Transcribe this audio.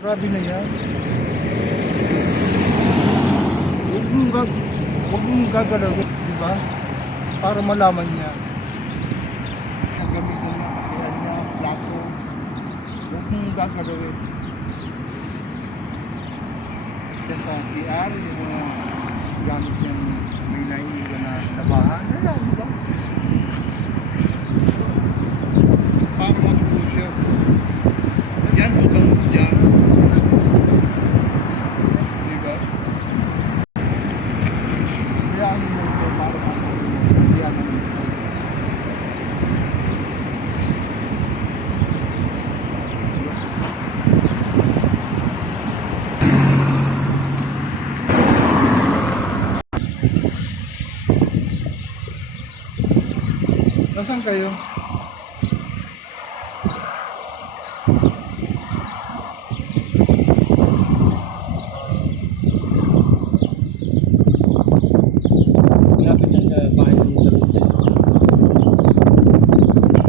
Grabe na yan. Huwag mong gagalawin, di ba? Para malaman niya. Ang gamitin mo, yan na, plato. Huwag mong gagalawin. Sa CR, yung mga gamit niyang may naiiwan na labahan. Ayan, di ba? Para matulog siya. Yan, hutang dyan. Di ba? Kaya ano mo ito, para matulog. Kaya ano mo ito. Nasaan kayo?